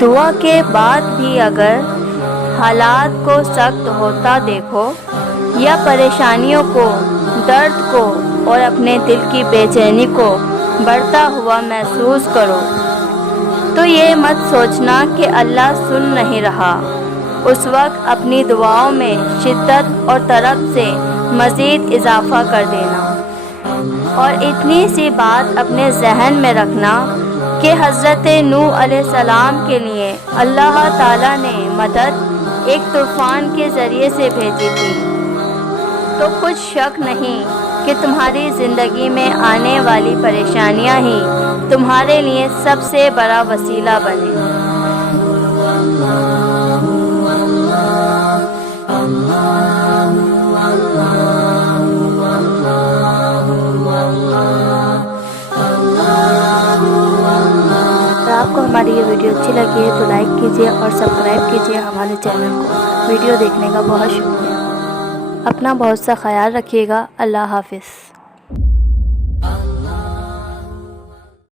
دعا کے بعد بھی اگر حالات کو سخت ہوتا دیکھو یا پریشانیوں کو، درد کو اور اپنے دل کی بے چینی کو بڑھتا ہوا محسوس کرو تو یہ مت سوچنا کہ اللہ سن نہیں رہا۔ اس وقت اپنی دعاؤں میں شدت اور طلب سے مزید اضافہ کر دینا، اور اتنی سی بات اپنے ذہن میں رکھنا کہ حضرت نوح علیہ السلام کے لیے اللہ تعالیٰ نے مدد ایک طوفان کے ذریعے سے بھیجی تھی، تو کچھ شک نہیں کہ تمہاری زندگی میں آنے والی پریشانیاں ہی تمہارے لیے سب سے بڑا وسیلہ بنے۔ اگر آپ کو ہماری یہ ویڈیو اچھی لگی ہے تو لائک کیجیے اور سبسکرائب کیجیے ہمارے چینل کو۔ ویڈیو دیکھنے کا بہت شکریہ۔ اپنا بہت سا خیال رکھیے گا۔ اللہ حافظ۔